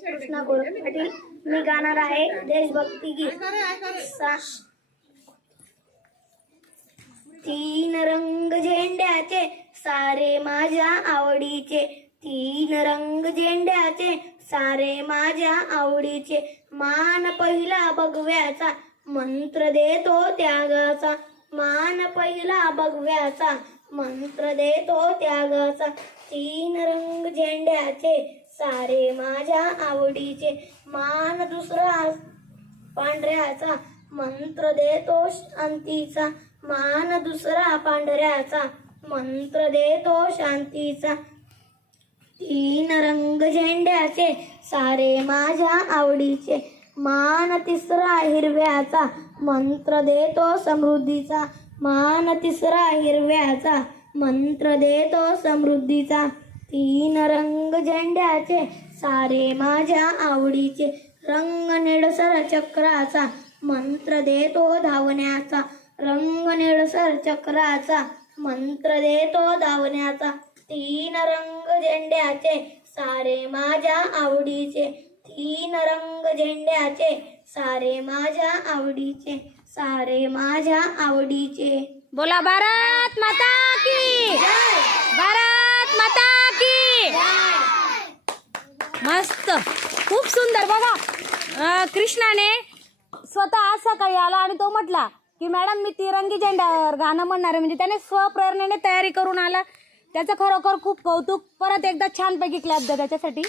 कृष्णा कोळक पाटील. मी गाणार आहे देशभक्ती गीत. तीन रंग झेंड्याचे सारे माझ्या आवडीचे, तीन रंग झेंड्याचे सारे माझ्या आवडीचे. मान पहिला भगव्याचा मंत्र देतो त्यागाचा, मान पहिला भगव्याचा मंत्र देतो त्यागाचा. तीन रंग झेंड्याचे सारे माझ्या आवडीचे, मान दुसरा पांढऱ्याचा मंत्र देतो शांतीचा, मान दुसरा पांढऱ्याचा मंत्र देतो शांतीचा. तीन रंग झेंड्याचे सारे माझ्या आवडीचे, मान तिसरा हिरव्याचा मंत्र देतो समृद्धीचा, मान तिसरा हिरव्याचा मंत्र देतो समृद्धीचा. तीन रंग झेंड्याचे सारे माझ्या आवडीचे, रंग निळसर चक्राचा मंत्र देतो धावण्याचा, रंग निळसर चक्राचा मंत्र देतो धावण्याचा. तीन रंग झेंड्याचे सारे माझ्या आवडीचे, तीन रंग झेंड्याचे सारे माझ्या आवडीचे, सारे माझ्या आवडीचे. बोला भारत माता की, भारत माता की. मस्त, खूप सुंदर. बघा कृष्णाने स्वतः सकाळी आला आणि तो म्हटला की मॅडम मी तिरंगी झेंड्यावर गाणं म्हणणार आहे. म्हणजे त्याने स्वप्रेरणेने तयारी करून आला. त्याचं खरोखर खूप कौतुक. परत एकदा छानपैकी क्लॅप द्या त्याच्यासाठी.